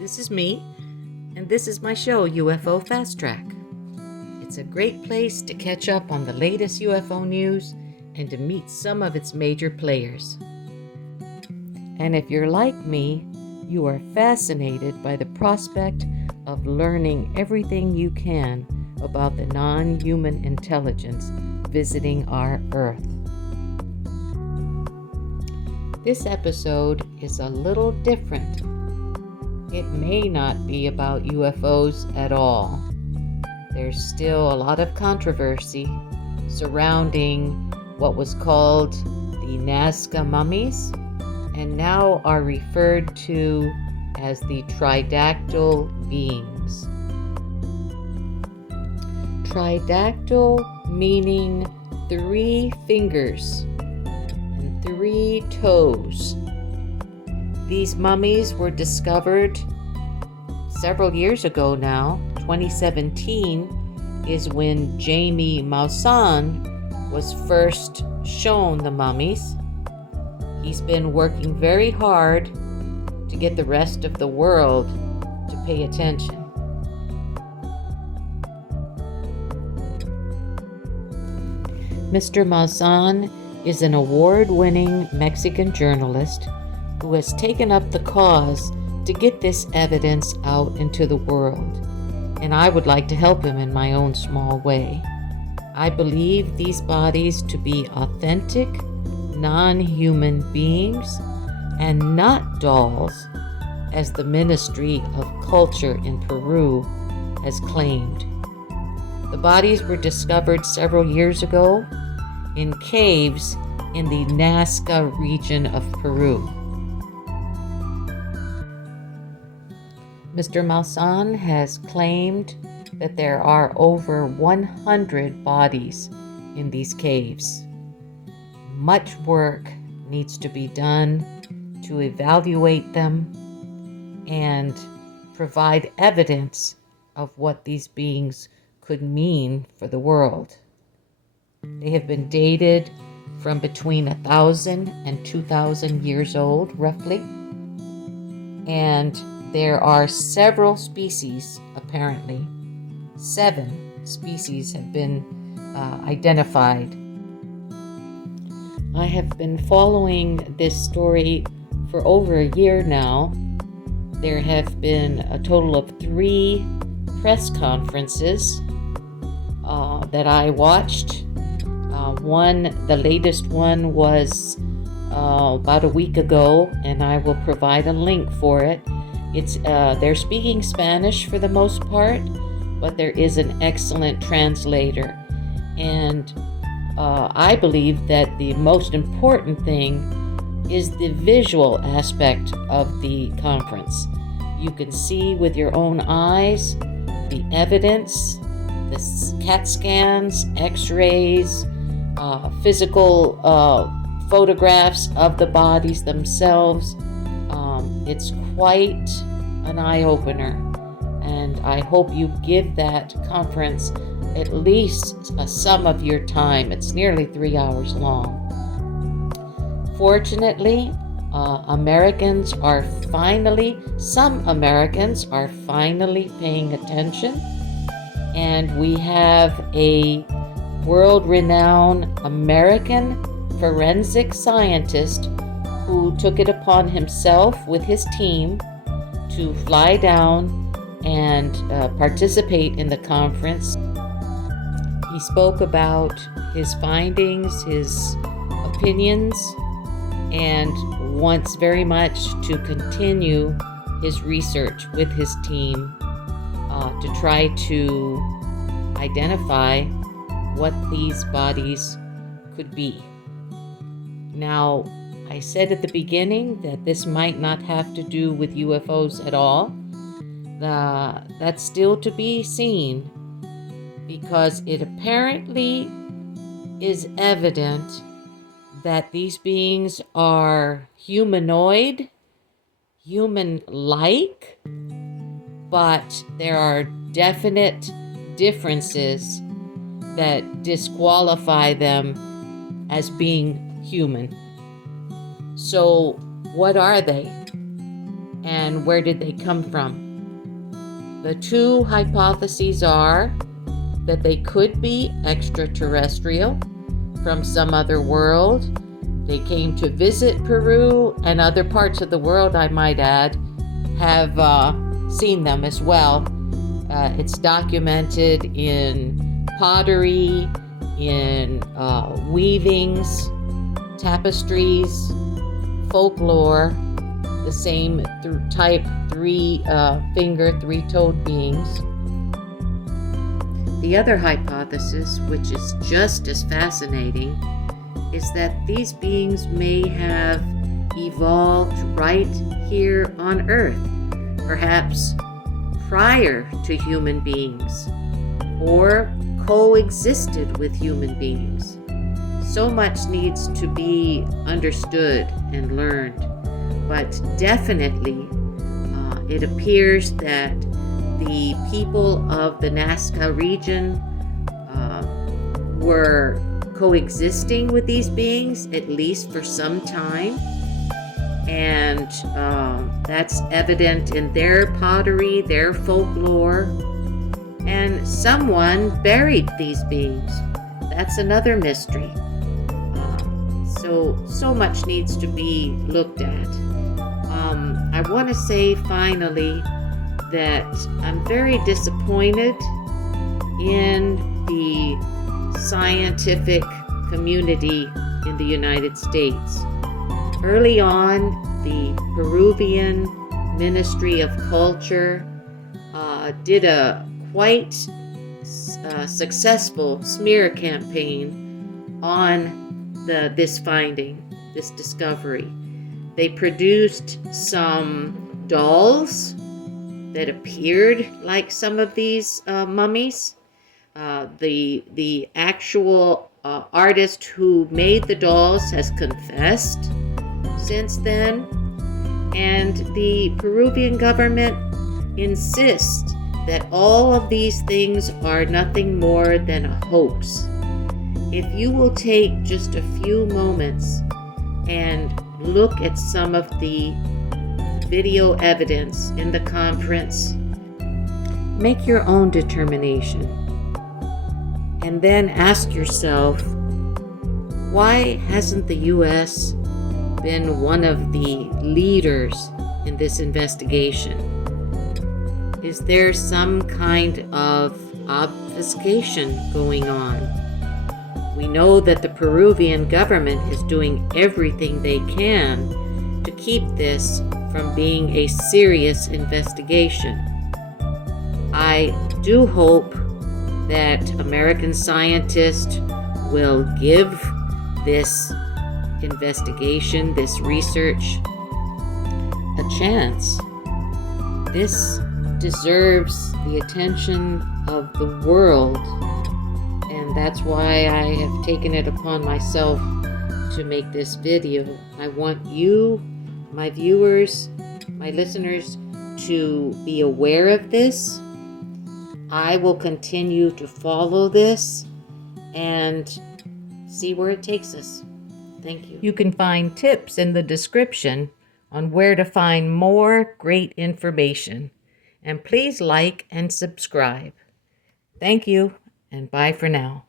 This is me, and this is my show, UFO Fast Track. It's a great place to catch up on the latest UFO news and to meet some of its major players. And if you're like me, you are fascinated by the prospect of learning everything you can about the non-human intelligence visiting our Earth. This episode is a little different. It may not be about UFOs at all. There's still a lot of controversy surrounding what was called the Nazca Mummies and now are referred to as the Tridactyl beings. Tridactyl meaning 3 fingers and 3 toes. These mummies were discovered several years ago now. 2017 is when Jamie Maussan was first shown the mummies. He's been working very hard to get the rest of the world to pay attention. Mr. Maussan is an award-winning Mexican journalist who has taken up the cause to get this evidence out into the world, and I would like to help him in my own small way. I believe these bodies to be authentic, non-human beings and not dolls, as the Ministry of Culture in Peru has claimed. The bodies were discovered several years ago in caves in the Nazca region of Peru. Mr. Maussan has claimed that there are over 100 bodies in these caves. Much work needs to be done to evaluate them and provide evidence of what these beings could mean for the world. They have been dated from between 1,000 and 2,000 years old, roughly, and there are several species, apparently. 7 species have been identified. I have been following this story for over a year now. There have been a total of 3 press conferences that I watched. The latest one was about a week ago, and I will provide a link for it. They're speaking Spanish for the most part, but there is an excellent translator. And I believe that the most important thing is the visual aspect of the conference. You can see with your own eyes the evidence, the CAT scans, x-rays, physical photographs of the bodies themselves. It's quite an eye-opener, and I hope you give that conference at least some of your time. It's nearly 3 hours long. Fortunately, some Americans are finally paying attention, and we have a world-renowned American forensic scientist who took it upon himself with his team to fly down and participate in the conference. He spoke about his findings, his opinions, and wants very much to continue his research with his team to try to identify what these bodies could be. Now, I said at the beginning that this might not have to do with UFOs at all. That's still to be seen, because it apparently is evident that these beings are humanoid, human-like, but there are definite differences that disqualify them as being human. So, what are they? and where did they come from? The two hypotheses are that they could be extraterrestrial from some other world. They came to visit Peru, and other parts of the world, I might add, have seen them as well. It's documented in pottery, in weavings, tapestries, folklore, the same type, three-finger, three-toed beings. The other hypothesis, which is just as fascinating, is that these beings may have evolved right here on Earth, perhaps prior to human beings, or coexisted with human beings. So much needs to be understood and learned, but definitely it appears that the people of the Nazca region were coexisting with these beings, at least for some time. And that's evident in their pottery, their folklore. And someone buried these beings. That's another mystery. So much needs to be looked at. I want to say finally that I'm very disappointed in the scientific community in the United States. Early on, the Peruvian Ministry of Culture did a quite successful smear campaign on this finding, this discovery. They produced some dolls that appeared like some of these mummies. The actual artist who made the dolls has confessed since then, and the Peruvian government insists that all of these things are nothing more than a hoax. If you will take just a few moments and look at some of the video evidence in the conference, make your own determination, and then ask yourself, why hasn't the U.S. been one of the leaders in this investigation? Is there some kind of obfuscation going on? We know that the Peruvian government is doing everything they can to keep this from being a serious investigation. I do hope that American scientists will give this investigation, this research, a chance. This deserves the attention of the world, and that's why I have taken it upon myself to make this video. I want you, my viewers, my listeners, to be aware of this. I will continue to follow this and see where it takes us. Thank you. You can find tips in the description on where to find more great information. And please like and subscribe. Thank you, and bye for now.